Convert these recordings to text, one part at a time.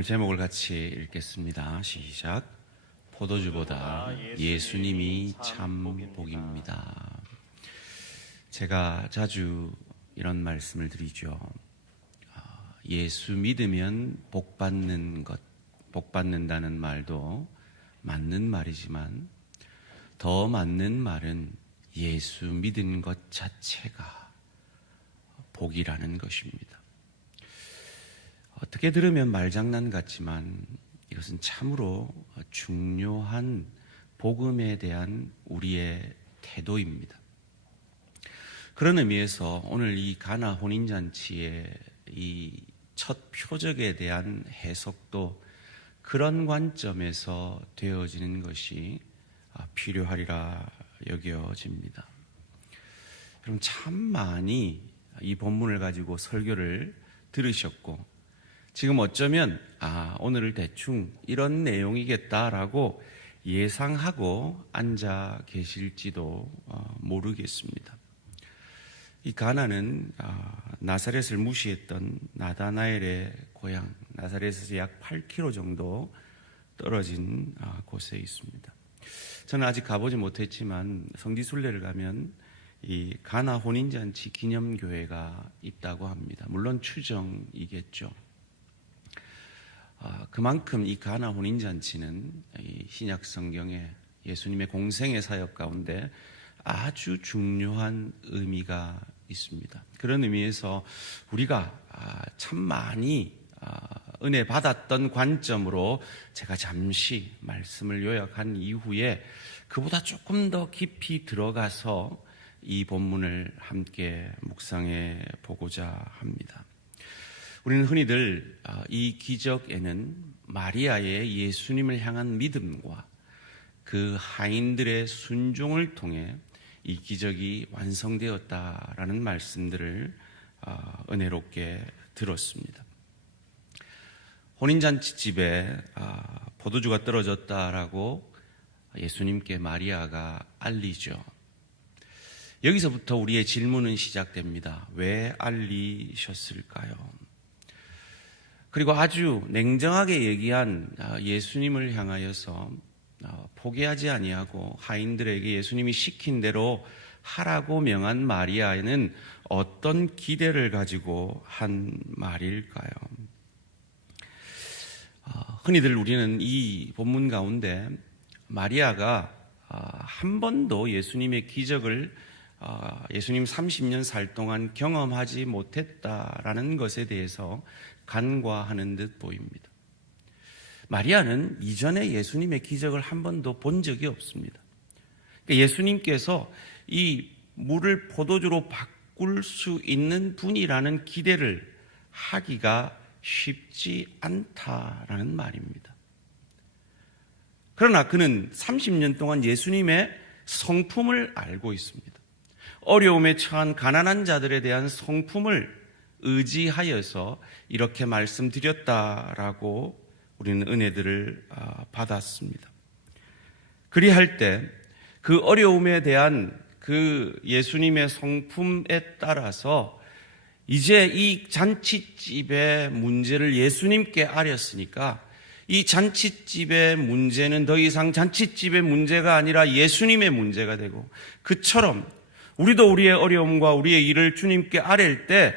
오늘 제목을 같이 읽겠습니다. 시작. 포도주보다 예수님이 참 복입니다. 제가 자주 이런 말씀을 드리죠. 예수 믿으면 복 받는 것, 복 받는다는 말도 맞는 말이지만 더 맞는 말은 예수 믿은 것 자체가 복이라는 것입니다. 어떻게 들으면 말장난 같지만 이것은 참으로 중요한 복음에 대한 우리의 태도입니다. 그런 의미에서 오늘 이 가나 혼인잔치의 이 첫 표적에 대한 해석도 그런 관점에서 되어지는 것이 필요하리라 여겨집니다. 여러분, 참 많이 이 본문을 가지고 설교를 들으셨고 지금 어쩌면 오늘 대충 이런 내용이겠다라고 예상하고 앉아 계실지도 모르겠습니다. 이 가나는 나사렛을 무시했던 나다나엘의 고향, 나사렛에서 약 8km 정도 떨어진 곳에 있습니다. 저는 아직 가보지 못했지만 성지순례를 가면 이 가나 혼인잔치 기념교회가 있다고 합니다. 물론 추정이겠죠. 그만큼 이 가나 혼인잔치는 이 신약 성경에 예수님의 공생의 사역 가운데 아주 중요한 의미가 있습니다. 그런 의미에서 우리가 참 많이 은혜 받았던 관점으로 제가 잠시 말씀을 요약한 이후에 그보다 조금 더 깊이 들어가서 이 본문을 함께 묵상해 보고자 합니다. 우리는 흔히들 이 기적에는 마리아의 예수님을 향한 믿음과 그 하인들의 순종을 통해 이 기적이 완성되었다라는 말씀들을 은혜롭게 들었습니다. 혼인잔치집에 포도주가 떨어졌다라고 예수님께 마리아가 알리죠. 여기서부터 우리의 질문은 시작됩니다. 왜 알리셨을까요? 그리고 아주 냉정하게 얘기한 예수님을 향하여서 포기하지 아니하고 하인들에게 예수님이 시킨 대로 하라고 명한 마리아에는 어떤 기대를 가지고 한 말일까요? 흔히들 우리는 이 본문 가운데 마리아가 한 번도 예수님의 기적을 예수님 30년 살 동안 경험하지 못했다라는 것에 대해서 간과하는 듯 보입니다. 마리아는 이전에 예수님의 기적을 한 번도 본 적이 없습니다. 그러니까 예수님께서 이 물을 포도주로 바꿀 수 있는 분이라는 기대를 하기가 쉽지 않다라는 말입니다. 그러나 그는 30년 동안 예수님의 성품을 알고 있습니다. 어려움에 처한 가난한 자들에 대한 성품을 의지하여서 이렇게 말씀드렸다라고 우리는 은혜들을 받았습니다. 그리할 때 그 어려움에 대한 그 예수님의 성품에 따라서 이제 이 잔치집의 문제를 예수님께 아렸으니까 이 잔치집의 문제는 더 이상 잔치집의 문제가 아니라 예수님의 문제가 되고, 그처럼 우리도 우리의 어려움과 우리의 일을 주님께 아랠 때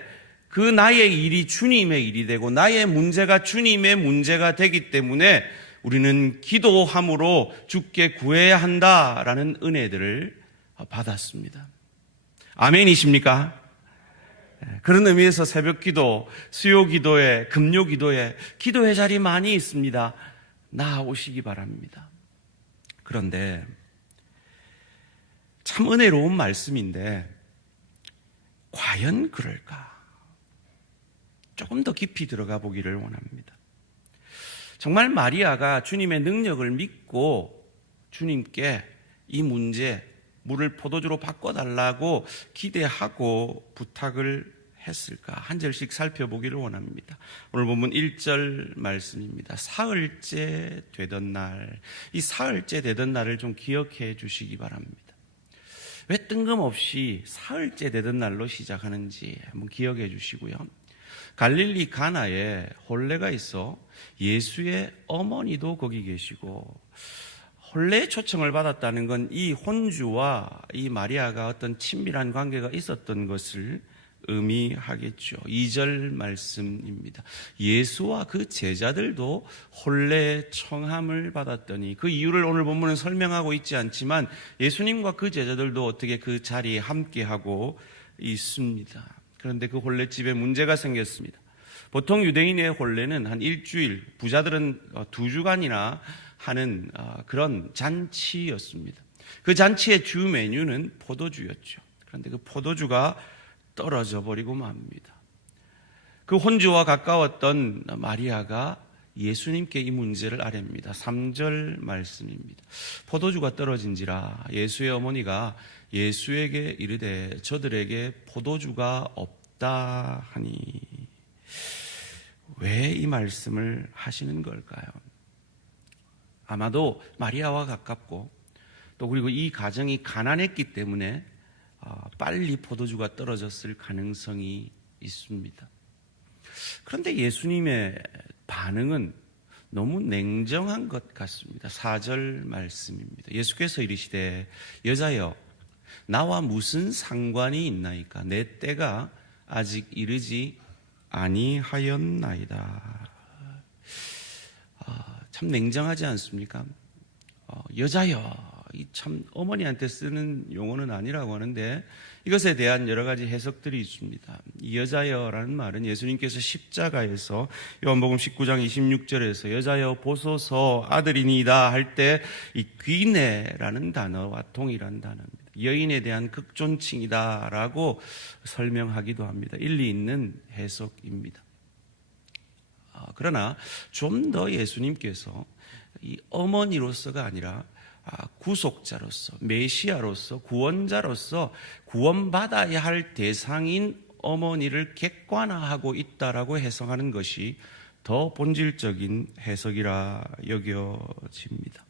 그 나의 일이 주님의 일이 되고 나의 문제가 주님의 문제가 되기 때문에 우리는 기도함으로 주께 구해야 한다라는 은혜들을 받았습니다. 아멘이십니까? 그런 의미에서 새벽 기도, 수요 기도에, 금요 기도에 기도의 자리 많이 있습니다. 나아오시기 바랍니다. 그런데 참 은혜로운 말씀인데 과연 그럴까? 조금 더 깊이 들어가 보기를 원합니다. 정말 마리아가 주님의 능력을 믿고 주님께 이 문제, 물을 포도주로 바꿔달라고 기대하고 부탁을 했을까? 한 절씩 살펴보기를 원합니다. 오늘 본문 1절 말씀입니다. 사흘째 되던 날, 이 사흘째 되던 날을 좀 기억해 주시기 바랍니다. 왜 뜬금없이 사흘째 되던 날로 시작하는지 한번 기억해 주시고요. 갈릴리 가나에 혼례가 있어 예수의 어머니도 거기 계시고, 혼례 초청을 받았다는 건 이 혼주와 이 마리아가 어떤 친밀한 관계가 있었던 것을 의미하겠죠. 2절 말씀입니다. 예수와 그 제자들도 혼례 청함을 받았더니, 그 이유를 오늘 본문은 설명하고 있지 않지만 예수님과 그 제자들도 어떻게 그 자리에 함께하고 있습니다. 그런데 그 혼례집에 문제가 생겼습니다. 보통 유대인의 혼례는 한 일주일, 부자들은 2주간이나 하는 그런 잔치였습니다. 그 잔치의 주 메뉴는 포도주였죠. 그런데 그 포도주가 떨어져 버리고 맙니다. 그 혼주와 가까웠던 마리아가 예수님께 이 문제를 아뢰입니다. 3절 말씀입니다. 포도주가 떨어진지라 예수의 어머니가 예수에게 이르되 저들에게 포도주가 없다 하니. 왜 이 말씀을 하시는 걸까요? 아마도 마리아와 가깝고, 또 그리고 이 가정이 가난했기 때문에 빨리 포도주가 떨어졌을 가능성이 있습니다. 그런데 예수님의 반응은 너무 냉정한 것 같습니다. 4절 말씀입니다. 예수께서 이르시되 여자여 나와 무슨 상관이 있나이까? 내 때가 아직 이르지 아니하였나이다. 참 냉정하지 않습니까? 여자여, 이 참 어머니한테 쓰는 용어는 아니라고 하는데 이것에 대한 여러 가지 해석들이 있습니다. 이 여자여라는 말은 예수님께서 십자가에서 요한복음 19장 26절에서 여자여 보소서 아들이니이다 할 때 이 귀내라는 단어와 동일한 단어입니다. 여인에 대한 극존칭이다라고 설명하기도 합니다. 일리 있는 해석입니다. 그러나 좀 더 예수님께서 이 어머니로서가 아니라 구속자로서, 메시아로서, 구원자로서 구원받아야 할 대상인 어머니를 객관화하고 있다라고 해석하는 것이 더 본질적인 해석이라 여겨집니다.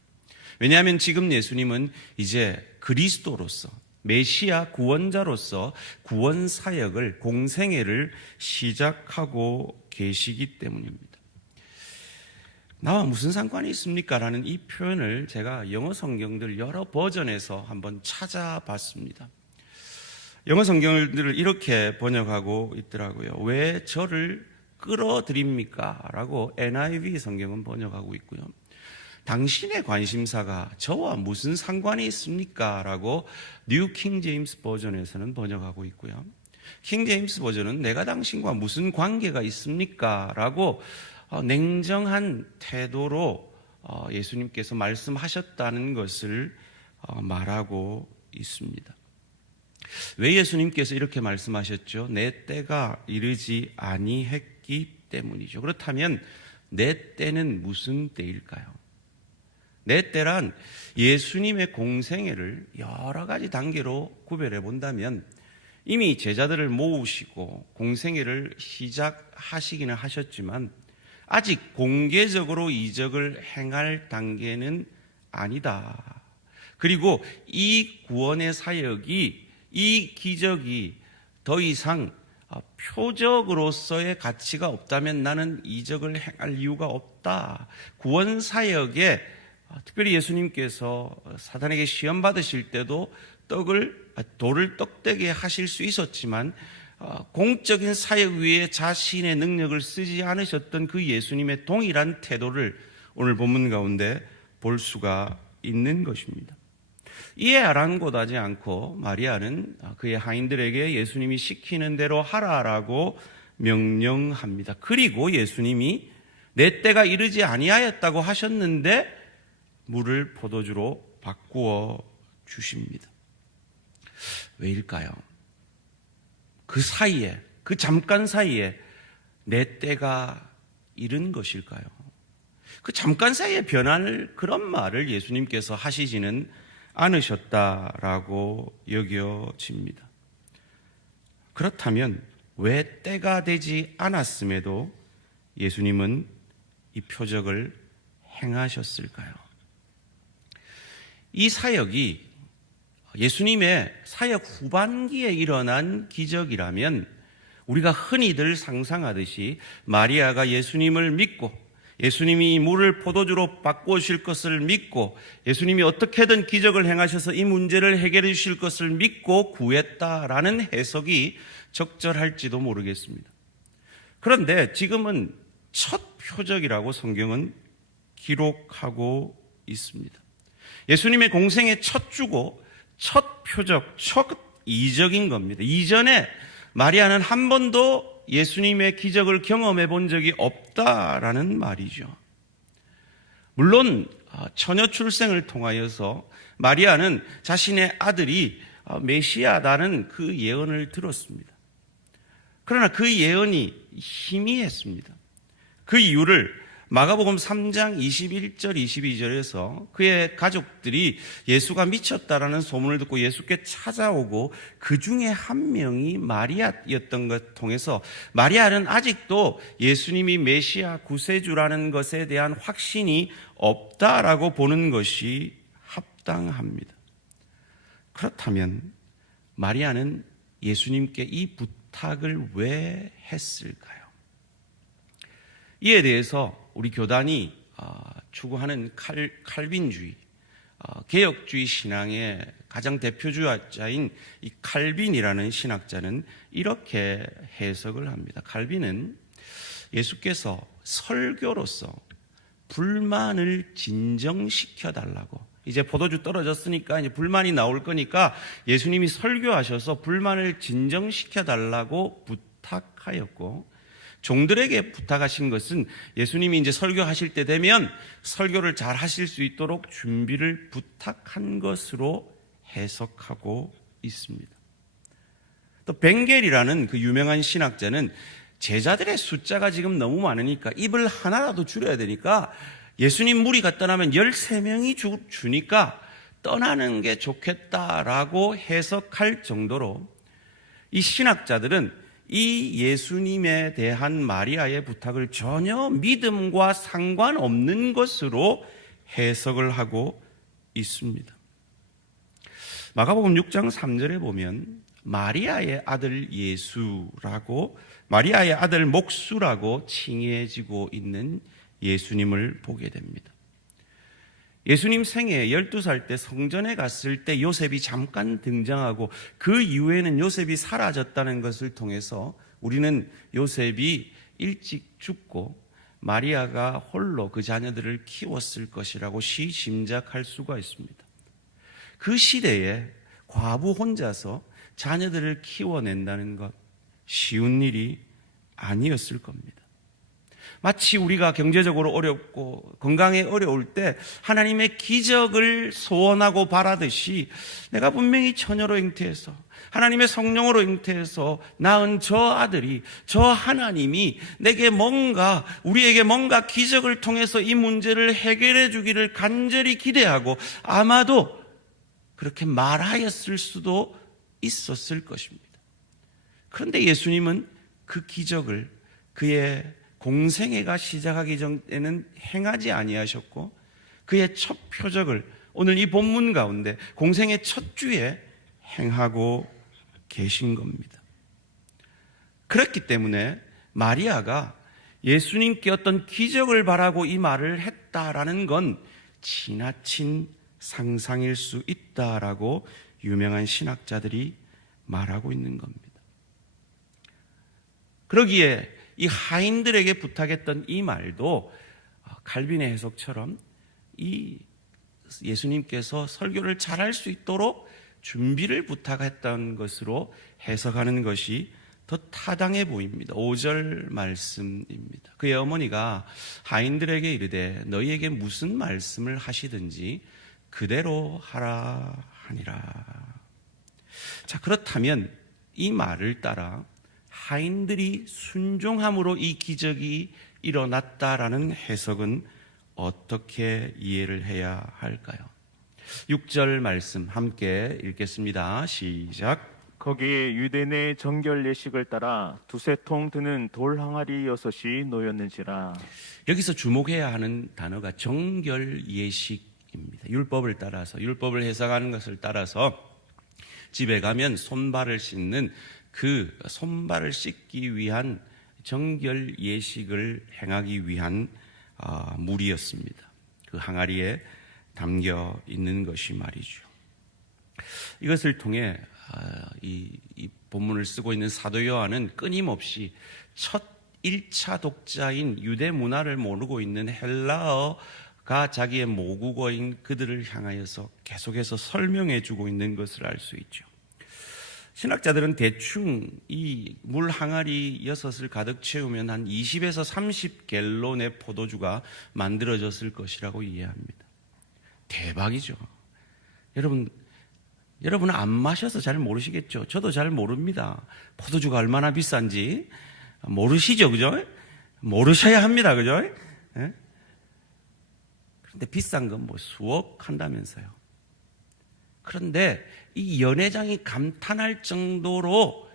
왜냐하면 지금 예수님은 이제 그리스도로서, 메시아 구원자로서 구원 사역을, 공생애를 시작하고 계시기 때문입니다. 나와 무슨 상관이 있습니까? 라는 이 표현을 제가 영어 성경들 여러 버전에서 한번 찾아봤습니다. 영어 성경들을 이렇게 번역하고 있더라고요. 왜 저를 끌어들입니까? 라고 NIV 성경은 번역하고 있고요. 당신의 관심사가 저와 무슨 상관이 있습니까? 라고 뉴 킹 제임스 버전에서는 번역하고 있고요. 킹 제임스 버전은 내가 당신과 무슨 관계가 있습니까? 라고 냉정한 태도로 예수님께서 말씀하셨다는 것을 말하고 있습니다. 왜 예수님께서 이렇게 말씀하셨죠? 내 때가 이르지 아니했기 때문이죠. 그렇다면 내 때는 무슨 때일까요? 내 때란 예수님의 공생애를 여러 가지 단계로 구별해 본다면 이미 제자들을 모으시고 공생애를 시작하시기는 하셨지만 아직 공개적으로 이적을 행할 단계는 아니다. 그리고 이 구원의 사역이, 이 기적이 더 이상 표적으로서의 가치가 없다면 나는 이적을 행할 이유가 없다. 구원 사역에 특별히 예수님께서 사단에게 시험 받으실 때도 돌을 떡되게 하실 수 있었지만 공적인 사역 위에 자신의 능력을 쓰지 않으셨던 그 예수님의 동일한 태도를 오늘 본문 가운데 볼 수가 있는 것입니다. 이에 아랑곳하지 않고 마리아는 그의 하인들에게 예수님이 시키는 대로 하라라고 명령합니다. 그리고 예수님이 내 때가 이르지 아니하였다고 하셨는데 물을 포도주로 바꾸어 주십니다. 왜일까요? 그 사이에, 그 잠깐 사이에 내 때가 이른 것일까요? 그 잠깐 사이에 변할 그런 말을 예수님께서 하시지는 않으셨다라고 여겨집니다. 그렇다면 왜 때가 되지 않았음에도 예수님은 이 표적을 행하셨을까요? 이 사역이 예수님의 사역 후반기에 일어난 기적이라면 우리가 흔히들 상상하듯이 마리아가 예수님을 믿고 예수님이 물을 포도주로 바꾸실 것을 믿고 예수님이 어떻게든 기적을 행하셔서 이 문제를 해결해 주실 것을 믿고 구했다라는 해석이 적절할지도 모르겠습니다. 그런데 지금은 첫 표적이라고 성경은 기록하고 있습니다. 예수님의 공생의 첫 주고 첫 표적, 첫 이적인 겁니다. 이전에 마리아는 한 번도 예수님의 기적을 경험해 본 적이 없다라는 말이죠. 물론 처녀 출생을 통하여서 마리아는 자신의 아들이 메시아다는 그 예언을 들었습니다. 그러나 그 예언이 희미했습니다. 그 이유를 마가복음 3장 21절 22절에서 그의 가족들이 예수가 미쳤다라는 소문을 듣고 예수께 찾아오고 그 중에 한 명이 마리아였던 것 통해서 마리아는 아직도 예수님이 메시아 구세주라는 것에 대한 확신이 없다라고 보는 것이 합당합니다. 그렇다면 마리아는 예수님께 이 부탁을 왜 했을까요? 이에 대해서 우리 교단이 추구하는 칼빈주의, 개혁주의 신앙의 가장 대표주자인 이 칼빈이라는 신학자는 이렇게 해석을 합니다. 칼빈은 예수께서 설교로서 불만을 진정시켜 달라고, 이제 포도주 떨어졌으니까 이제 불만이 나올 거니까 예수님이 설교하셔서 불만을 진정시켜 달라고 부탁하였고, 종들에게 부탁하신 것은 예수님이 이제 설교하실 때 되면 설교를 잘 하실 수 있도록 준비를 부탁한 것으로 해석하고 있습니다. 또 벵겔이라는 그 유명한 신학자는 제자들의 숫자가 지금 너무 많으니까 입을 하나라도 줄여야 되니까 예수님 무리가 떠나면 13명이 주니까 떠나는 게 좋겠다라고 해석할 정도로 이 신학자들은 이 예수님에 대한 마리아의 부탁을 전혀 믿음과 상관없는 것으로 해석을 하고 있습니다. 마가복음 6장 3절에 보면 마리아의 아들 예수라고, 마리아의 아들 목수라고 칭해지고 있는 예수님을 보게 됩니다. 예수님 생애 12살 때 성전에 갔을 때 요셉이 잠깐 등장하고 그 이후에는 요셉이 사라졌다는 것을 통해서 우리는 요셉이 일찍 죽고 마리아가 홀로 그 자녀들을 키웠을 것이라고 짐작할 수가 있습니다. 그 시대에 과부 혼자서 자녀들을 키워낸다는 것 쉬운 일이 아니었을 겁니다. 마치 우리가 경제적으로 어렵고 건강에 어려울 때 하나님의 기적을 소원하고 바라듯이 내가 분명히 처녀로 잉태해서 하나님의 성령으로 잉태해서 낳은 저 아들이, 저 하나님이 내게 뭔가, 우리에게 뭔가 기적을 통해서 이 문제를 해결해 주기를 간절히 기대하고 아마도 그렇게 말하였을 수도 있었을 것입니다. 그런데 예수님은 그 기적을 그의 공생애가 시작하기 전에는 행하지 아니하셨고 그의 첫 표적을 오늘 이 본문 가운데 공생애 첫 주에 행하고 계신 겁니다. 그렇기 때문에 마리아가 예수님께 어떤 기적을 바라고 이 말을 했다라는 건 지나친 상상일 수 있다라고 유명한 신학자들이 말하고 있는 겁니다. 그러기에 이 하인들에게 부탁했던 이 말도 칼빈의 해석처럼 이 예수님께서 설교를 잘할 수 있도록 준비를 부탁했던 것으로 해석하는 것이 더 타당해 보입니다. 5절 말씀입니다. 그의 어머니가 하인들에게 이르되 너희에게 무슨 말씀을 하시든지 그대로 하라 하니라. 자, 그렇다면 이 말을 따라 하인들이 순종함으로 이 기적이 일어났다라는 해석은 어떻게 이해를 해야 할까요? 6절 말씀 함께 읽겠습니다. 시작. 거기에 유대 내 정결 예식을 따라 두세 통 드는 돌 항아리 6이 놓였는지라. 여기서 주목해야 하는 단어가 정결 예식입니다. 율법을 따라서, 율법을 해석하는 것을 따라서 집에 가면 손발을 씻는 그 손발을 씻기 위한 정결 예식을 행하기 위한 물이었습니다. 그 항아리에 담겨 있는 것이 말이죠. 이것을 통해 이 본문을 쓰고 있는 사도 요한은 끊임없이 첫 1차 독자인 유대 문화를 모르고 있는 헬라어가 자기의 모국어인 그들을 향하여서 계속해서 설명해 주고 있는 것을 알 수 있죠. 신학자들은 대충 이 물 항아리 6을 가득 채우면 한 20에서 30갤론의 포도주가 만들어졌을 것이라고 이해합니다. 대박이죠. 여러분 안 마셔서 잘 모르시겠죠. 저도 잘 모릅니다. 포도주가 얼마나 비싼지 모르시죠, 그죠? 모르셔야 합니다, 그죠? 예? 그런데 비싼 건 뭐 수억 한다면서요. 그런데 이 연회장이 감탄할 정도로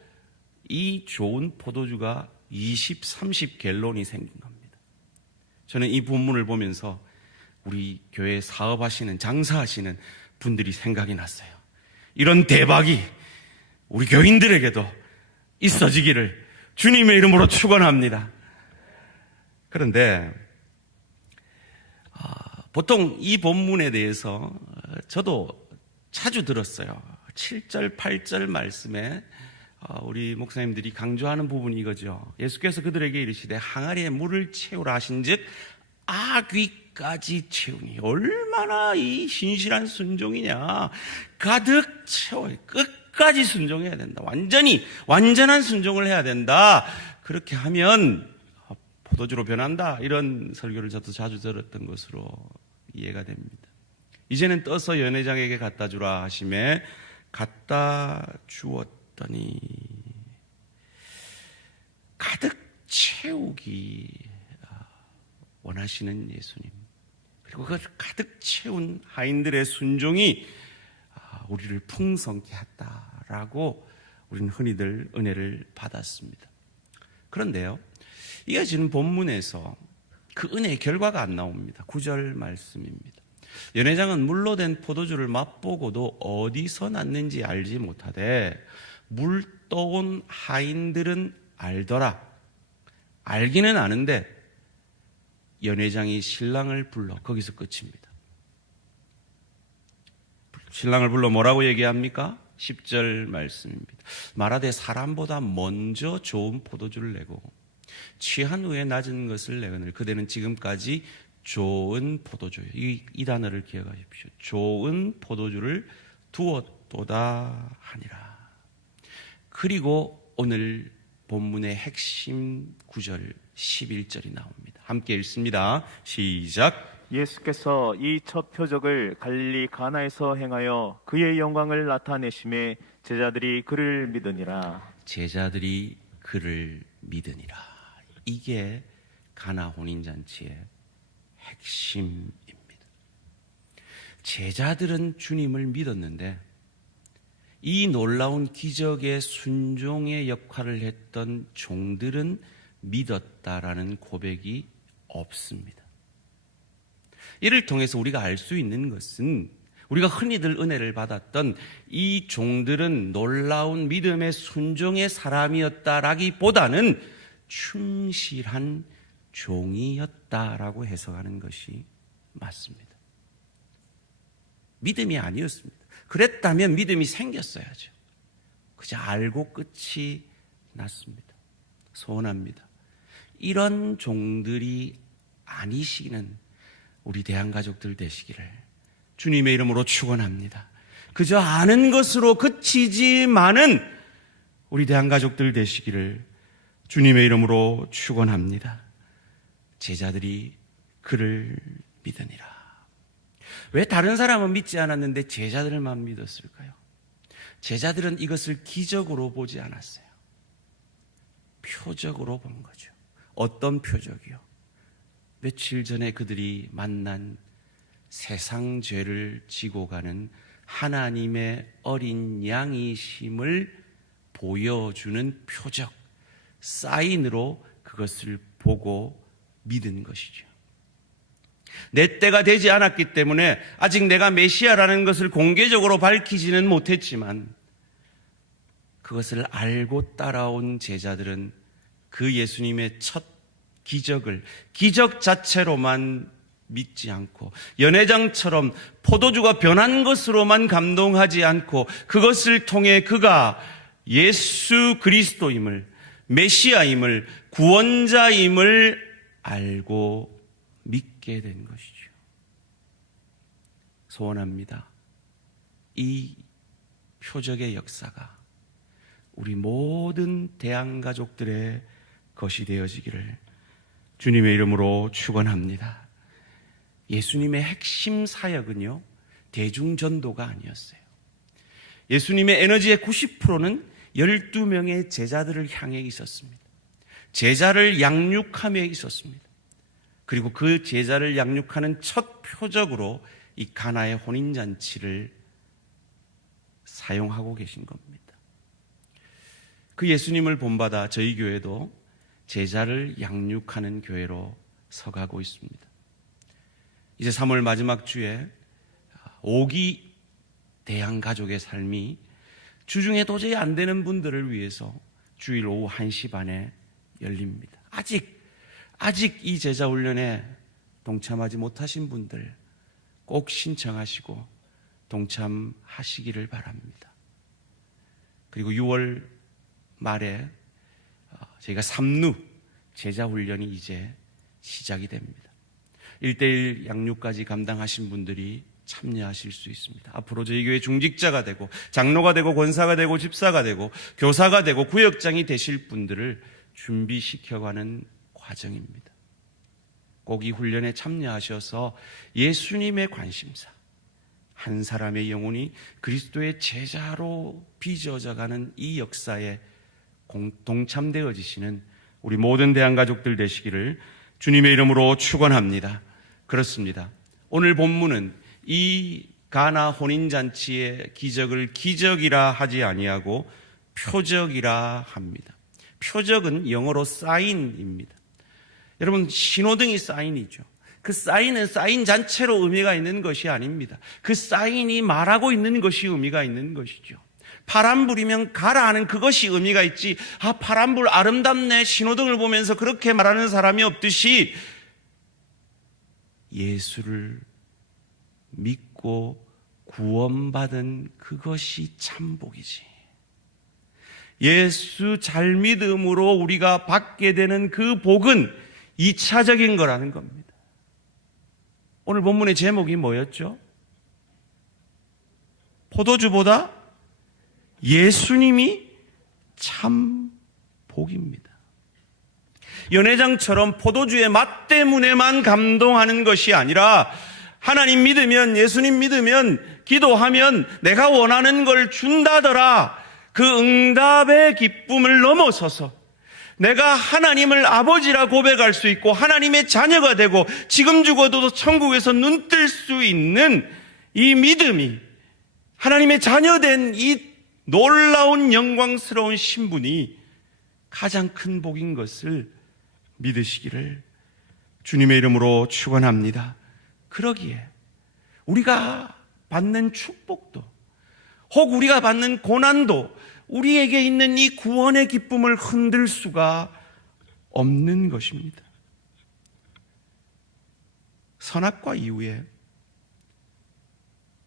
이 좋은 포도주가 20, 30갤론이 생긴 겁니다. 저는 이 본문을 보면서 우리 교회 사업하시는, 장사하시는 분들이 생각이 났어요. 이런 대박이 우리 교인들에게도 있어지기를 주님의 이름으로 축원합니다. 그런데 보통 이 본문에 대해서 저도 자주 들었어요. 7절, 8절 말씀에 우리 목사님들이 강조하는 부분이 이거죠. 예수께서 그들에게 이르시되 항아리에 물을 채우라 하신즉 아귀까지 채우니. 얼마나 이 신실한 순종이냐. 가득 채워 끝까지 순종해야 된다. 완전한 순종을 해야 된다. 그렇게 하면 포도주로 변한다. 이런 설교를 저도 자주 들었던 것으로 이해가 됩니다. 이제는 떠서 연회장에게 갖다 주라 하심에 갖다 주었더니 가득 채우기 원하시는 예수님, 그리고 그걸 가득 채운 하인들의 순종이 우리를 풍성케 했다라고 우리는 흔히들 은혜를 받았습니다. 그런데요, 이어지는 본문에서 그 은혜의 결과가 안 나옵니다. 9절 말씀입니다. 연회장은 물로 된 포도주를 맛보고도 어디서 났는지 알지 못하되 물 떠온 하인들은 알더라. 알기는 아는데 연회장이 신랑을 불러, 거기서 끝입니다. 신랑을 불러 뭐라고 얘기합니까? 10절 말씀입니다. 말하되 사람보다 먼저 좋은 포도주를 내고 취한 후에 낮은 것을 내거늘 그대는 지금까지 좋은 포도주요. 이 단어를 기억하십시오. 좋은 포도주를 두었도다 하니라. 그리고 오늘 본문의 핵심 9절 11절이 나옵니다. 함께 읽습니다. 시작. 예수께서 이 첫 표적을 갈릴리 가나에서 행하여 그의 영광을 나타내심에 제자들이 그를 믿으니라. 제자들이 그를 믿으니라. 이게 가나 혼인잔치의 핵심입니다. 제자들은 주님을 믿었는데 이 놀라운 기적의 순종의 역할을 했던 종들은 믿었다라는 고백이 없습니다. 이를 통해서 우리가 알 수 있는 것은 우리가 흔히들 은혜를 받았던 이 종들은 놀라운 믿음의 순종의 사람이었다라기보다는 충실한 종이었다라고 해석하는 것이 맞습니다. 믿음이 아니었습니다. 그랬다면 믿음이 생겼어야죠. 그저 알고 끝이 났습니다. 소원합니다. 이런 종들이 아니시기는 우리 대한가족들 되시기를 주님의 이름으로 축원합니다. 그저 아는 것으로 그치지만은 우리 대한가족들 되시기를 주님의 이름으로 축원합니다. 제자들이 그를 믿으니라. 왜 다른 사람은 믿지 않았는데 제자들만 믿었을까요? 제자들은 이것을 기적으로 보지 않았어요. 표적으로 본 거죠. 어떤 표적이요? 며칠 전에 그들이 만난 세상 죄를 지고 가는 하나님의 어린 양이심을 보여주는 표적, 사인으로 그것을 보고 믿은 것이죠. 내 때가 되지 않았기 때문에 아직 내가 메시아라는 것을 공개적으로 밝히지는 못했지만 그것을 알고 따라온 제자들은 그 예수님의 첫 기적을 기적 자체로만 믿지 않고 연회장처럼 포도주가 변한 것으로만 감동하지 않고 그것을 통해 그가 예수 그리스도임을, 메시아임을, 구원자임을 알고 믿게 된 것이죠. 소원합니다. 이 표적의 역사가 우리 모든 대한가족들의 것이 되어지기를 주님의 이름으로 축원합니다. 예수님의 핵심 사역은요, 대중전도가 아니었어요. 예수님의 에너지의 90%는 12명의 제자들을 향해 있었습니다. 제자를 양육함에 있었습니다. 그리고 그 제자를 양육하는 첫 표적으로 이 가나의 혼인잔치를 사용하고 계신 겁니다. 그 예수님을 본받아 저희 교회도 제자를 양육하는 교회로 서가고 있습니다. 이제 3월 마지막 주에 5기 대한가족의 삶이 주중에 도저히 안 되는 분들을 위해서 주일 오후 1시 반에 열립니다. 아직 이 제자 훈련에 동참하지 못하신 분들 꼭 신청하시고 동참하시기를 바랍니다. 그리고 6월 말에 저희가 3루 제자 훈련이 이제 시작이 됩니다. 1:1 양육까지 감당하신 분들이 참여하실 수 있습니다. 앞으로 저희 교회 중직자가 되고 장로가 되고 권사가 되고 집사가 되고 교사가 되고 구역장이 되실 분들을 준비시켜가는 과정입니다. 꼭 이 훈련에 참여하셔서 예수님의 관심사, 한 사람의 영혼이 그리스도의 제자로 빚어져가는 이 역사에 동참되어지시는 우리 모든 대한가족들 되시기를 주님의 이름으로 축원합니다. 그렇습니다. 오늘 본문은 이 가나 혼인잔치의 기적을 기적이라 하지 아니하고 표적이라 합니다. 표적은 영어로 사인입니다. 여러분, 신호등이 사인이죠. 그 사인은 사인 자체로 의미가 있는 것이 아닙니다. 그 사인이 말하고 있는 것이 의미가 있는 것이죠. 파란불이면 가라 하는 그것이 의미가 있지, 파란불 아름답네 신호등을 보면서 그렇게 말하는 사람이 없듯이 예수를 믿고 구원받은 그것이 참 복이지. 예수 잘 믿음으로 우리가 받게 되는 그 복은 2차적인 거라는 겁니다. 오늘 본문의 제목이 뭐였죠? 포도주보다 예수님이 참 복입니다. 연회장처럼 포도주의 맛 때문에만 감동하는 것이 아니라 하나님 믿으면, 예수님 믿으면, 기도하면 내가 원하는 걸 준다더라, 그 응답의 기쁨을 넘어서서 내가 하나님을 아버지라 고백할 수 있고 하나님의 자녀가 되고 지금 죽어도 천국에서 눈 뜰 수 있는 이 믿음이, 하나님의 자녀된 이 놀라운 영광스러운 신분이 가장 큰 복인 것을 믿으시기를 주님의 이름으로 축원합니다. 그러기에 우리가 받는 축복도, 혹 우리가 받는 고난도 우리에게 있는 이 구원의 기쁨을 흔들 수가 없는 것입니다. 선악과 이후에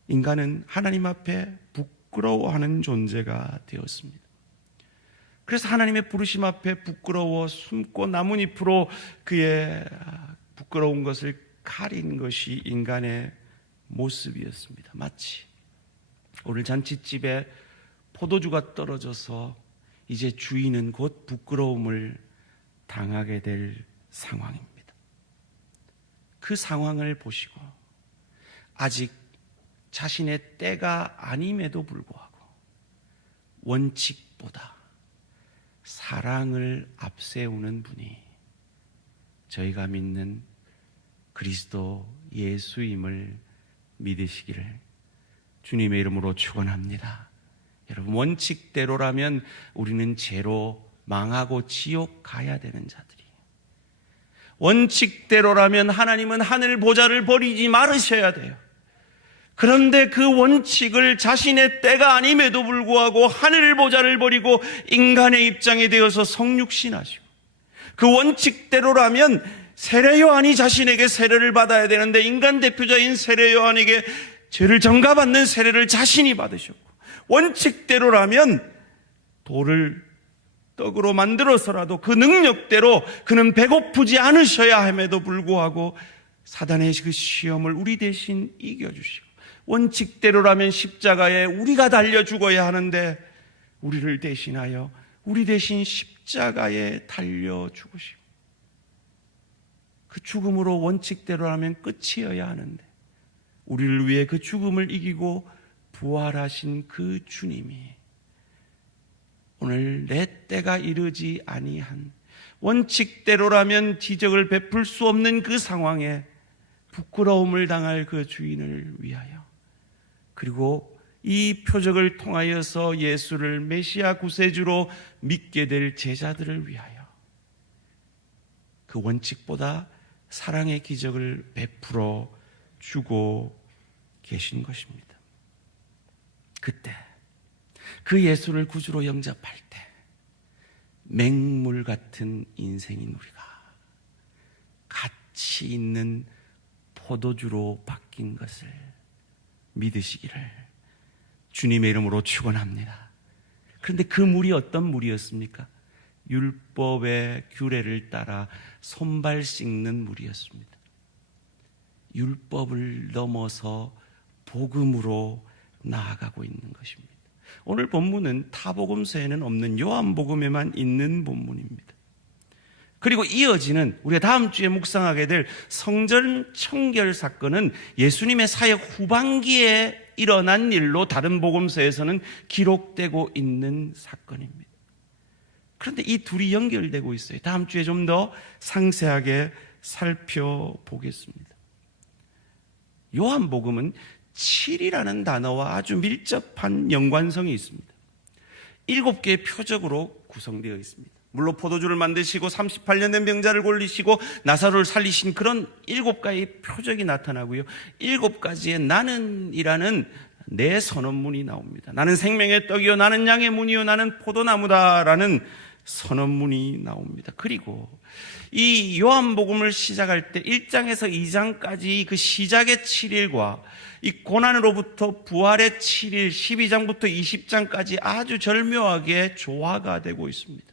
인간은 하나님 앞에 부끄러워하는 존재가 되었습니다. 그래서 하나님의 부르심 앞에 부끄러워 숨고 나뭇잎으로 그의 부끄러운 것을 가린 것이 인간의 모습이었습니다. 마치 오늘 잔치집에 포도주가 떨어져서 이제 주인은 곧 부끄러움을 당하게 될 상황입니다. 그 상황을 보시고 아직 자신의 때가 아님에도 불구하고 원칙보다 사랑을 앞세우는 분이 저희가 믿는 그리스도 예수임을 믿으시기를 주님의 이름으로 축원합니다. 여러분, 원칙대로라면 우리는 죄로 망하고 지옥 가야 되는 자들이, 원칙대로라면 하나님은 하늘 보좌를 버리지 말으셔야 돼요. 그런데 그 원칙을 자신의 때가 아님에도 불구하고 하늘 보좌를 버리고 인간의 입장에 되어서 성육신하시고, 그 원칙대로라면 세례 요한이 자신에게 세례를 받아야 되는데 인간 대표자인 세례 요한에게 죄를 전가받는 세례를 자신이 받으셨고, 원칙대로라면 돌을 떡으로 만들어서라도 그 능력대로 그는 배고프지 않으셔야 함에도 불구하고 사단의 그 시험을 우리 대신 이겨주시고, 원칙대로라면 십자가에 우리가 달려 죽어야 하는데 우리를 대신하여 우리 대신 십자가에 달려 죽으시고, 그 죽음으로 원칙대로라면 끝이어야 하는데 우리를 위해 그 죽음을 이기고 부활하신 그 주님이 오늘 내 때가 이르지 아니한, 원칙대로라면 지적을 베풀 수 없는 그 상황에 부끄러움을 당할 그 주인을 위하여, 그리고 이 표적을 통하여서 예수를 메시아 구세주로 믿게 될 제자들을 위하여 그 원칙보다 사랑의 기적을 베풀어 주고 계신 것입니다. 그때 그 예수를 구주로 영접할 때 맹물 같은 인생인 우리가 가치 있는 포도주로 바뀐 것을 믿으시기를 주님의 이름으로 축원합니다. 그런데 그 물이 어떤 물이었습니까? 율법의 규례를 따라 손발 씻는 물이었습니다. 율법을 넘어서 복음으로 나아가고 있는 것입니다. 오늘 본문은 타복음서에는 없는 요한복음에만 있는 본문입니다. 그리고 이어지는 우리가 다음 주에 묵상하게 될 성전 청결 사건은 예수님의 사역 후반기에 일어난 일로 다른 복음서에서는 기록되고 있는 사건입니다. 그런데 이 둘이 연결되고 있어요. 다음 주에 좀 더 상세하게 살펴보겠습니다. 요한복음은 7이라는 단어와 아주 밀접한 연관성이 있습니다. 7개의 표적으로 구성되어 있습니다. 물로 포도주를 만드시고 38년 된 병자를 골리시고 나사로를 살리신 그런 7가지의 표적이 나타나고요, 7가지의 나는이라는 네 선언문이 나옵니다. 나는 생명의 떡이요, 나는 양의 문이요, 나는 포도나무다라는 선언문이 나옵니다. 그리고 이 요한복음을 시작할 때 1장에서 2장까지 그 시작의 7일과 이 고난으로부터 부활의 7일, 12장부터 20장까지 아주 절묘하게 조화가 되고 있습니다.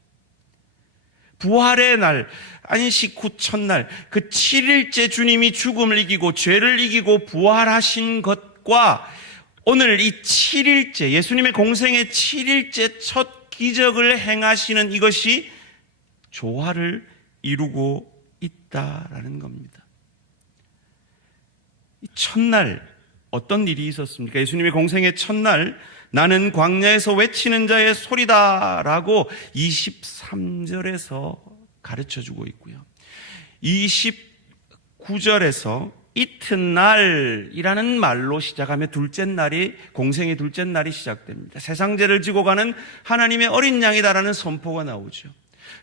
부활의 날, 안식 후 첫날, 그 7일째 주님이 죽음을 이기고 죄를 이기고 부활하신 것과 오늘 이 7일째, 예수님의 공생의 7일째 첫 기적을 행하시는 이것이 조화를 이루고 있다라는 겁니다. 이 첫날 어떤 일이 있었습니까? 예수님의 공생의 첫날, 나는 광야에서 외치는 자의 소리다라고 23절에서 가르쳐주고 있고요, 29절에서 이튿날이라는 말로 시작하며 둘째 날이, 공생의 둘째 날이 시작됩니다. 세상죄를 지고 가는 하나님의 어린 양이다라는 선포가 나오죠.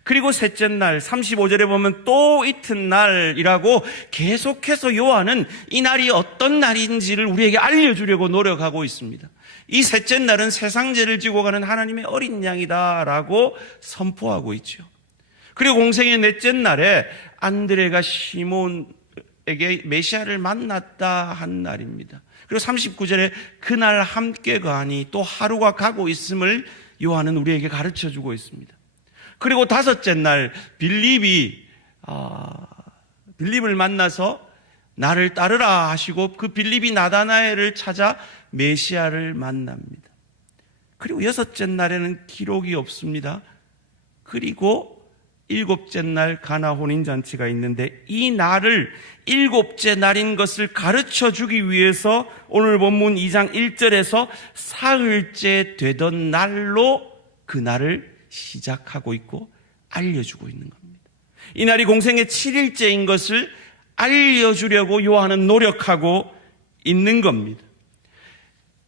그리고 셋째 날 35절에 보면 또 이튿날이라고 계속해서 요한은 이 날이 어떤 날인지를 우리에게 알려주려고 노력하고 있습니다. 이 셋째 날은 세상죄를 지고 가는 하나님의 어린 양이다라고 선포하고 있죠. 그리고 공생의 넷째 날에 안드레가 시몬에게 메시아를 만났다 한 날입니다. 그리고 39절에 그날 함께 가니 또 하루가 가고 있음을 요한은 우리에게 가르쳐주고 있습니다. 그리고 다섯째 날 빌립을 만나서 나를 따르라 하시고 그 빌립이 나다나엘을 찾아 메시아를 만납니다. 그리고 여섯째 날에는 기록이 없습니다. 그리고 일곱째 날 가나 혼인잔치가 있는데 이 날을 일곱째 날인 것을 가르쳐 주기 위해서 오늘 본문 2장 1절에서 사흘째 되던 날로 그 날을 시작하고 있고 알려주고 있는 겁니다. 이 날이 공생의 7일째인 것을 알려주려고 요한은 노력하고 있는 겁니다.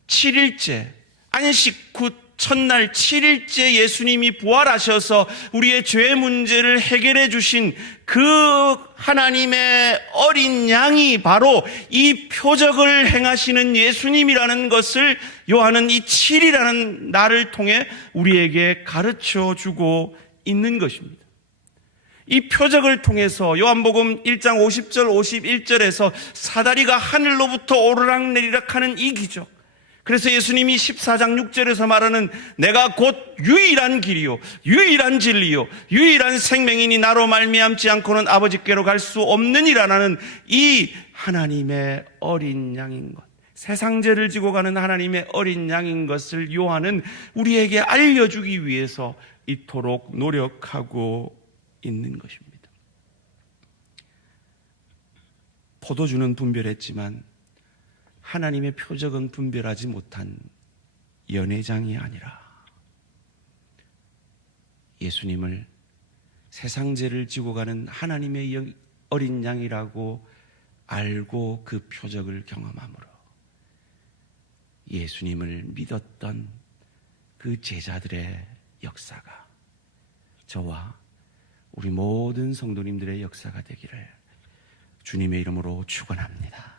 7일째, 안식 후 첫날 7일째 예수님이 부활하셔서 우리의 죄 문제를 해결해 주신 그 하나님의 어린 양이 바로 이 표적을 행하시는 예수님이라는 것을 요한은 이 7이라는 날을 통해 우리에게 가르쳐 주고 있는 것입니다. 이 표적을 통해서 요한복음 1장 50절 51절에서 사다리가 하늘로부터 오르락내리락 하는 이 기적, 그래서 예수님이 14장 6절에서 말하는 내가 곧 유일한 길이요 유일한 진리요 유일한 생명이니 나로 말미암지 않고는 아버지께로 갈 수 없느니라는 이 하나님의 어린 양인 것, 세상 죄를 지고 가는 하나님의 어린 양인 것을 요한은 우리에게 알려주기 위해서 이토록 노력하고 있는 것입니다. 포도주는 분별했지만 하나님의 표적은 분별하지 못한 연회장이 아니라 예수님을 세상 죄를 지고 가는 하나님의 어린 양이라고 알고 그 표적을 경험함으로 예수님을 믿었던 그 제자들의 역사가 저와 우리 모든 성도님들의 역사가 되기를 주님의 이름으로 축원합니다.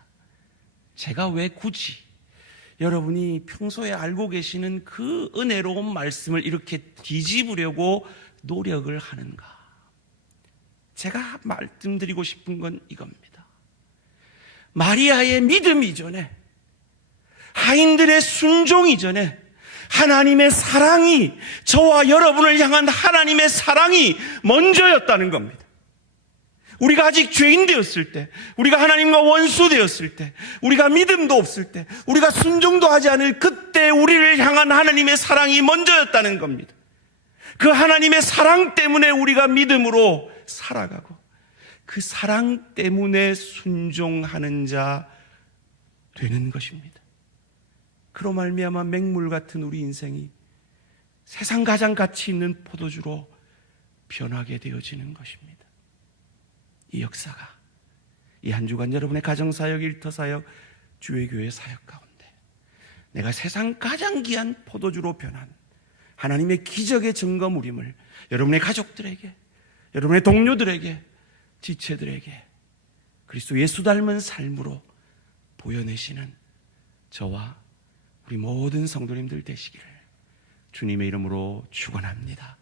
제가 왜 굳이 여러분이 평소에 알고 계시는 그 은혜로운 말씀을 이렇게 뒤집으려고 노력을 하는가? 제가 말씀드리고 싶은 건 이겁니다. 마리아의 믿음 이전에, 하인들의 순종 이전에 하나님의 사랑이, 저와 여러분을 향한 하나님의 사랑이 먼저였다는 겁니다. 우리가 아직 죄인 되었을 때, 우리가 하나님과 원수 되었을 때, 우리가 믿음도 없을 때, 우리가 순종도 하지 않을 그때 우리를 향한 하나님의 사랑이 먼저였다는 겁니다. 그 하나님의 사랑 때문에 우리가 믿음으로 살아가고 그 사랑 때문에 순종하는 자 되는 것입니다. 그로 말미암아 맹물 같은 우리 인생이 세상 가장 가치 있는 포도주로 변하게 되어지는 것입니다. 이 역사가 이 한 주간 여러분의 가정사역, 일터사역, 주의교회 사역 가운데 내가 세상 가장 귀한 포도주로 변한 하나님의 기적의 증거물임을 여러분의 가족들에게, 여러분의 동료들에게, 지체들에게 그리스도 예수 닮은 삶으로 보여내시는 저와 우리 모든 성도님들 되시기를 주님의 이름으로 축원합니다.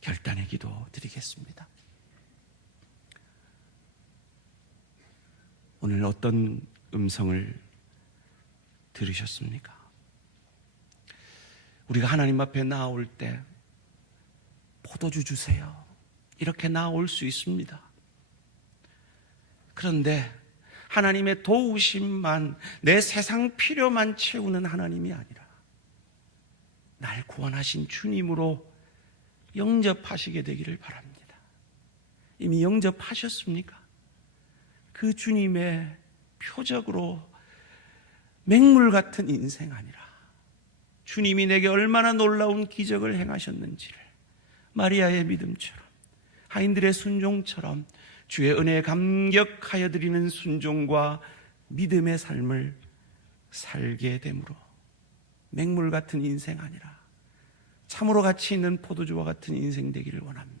결단의 기도 드리겠습니다. 오늘 어떤 음성을 들으셨습니까? 우리가 하나님 앞에 나올 때 포도주 주세요 이렇게 나올 수 있습니다. 그런데 하나님의 도우심만, 내 세상 필요만 채우는 하나님이 아니라 날 구원하신 주님으로 영접하시게 되기를 바랍니다. 이미 영접하셨습니까? 그 주님의 표적으로 맹물 같은 인생 아니라 주님이 내게 얼마나 놀라운 기적을 행하셨는지를 마리아의 믿음처럼, 하인들의 순종처럼 주의 은혜에 감격하여 드리는 순종과 믿음의 삶을 살게 되므로 맹물 같은 인생 아니라 참으로 가치 있는 포도주와 같은 인생 되기를 원합니다.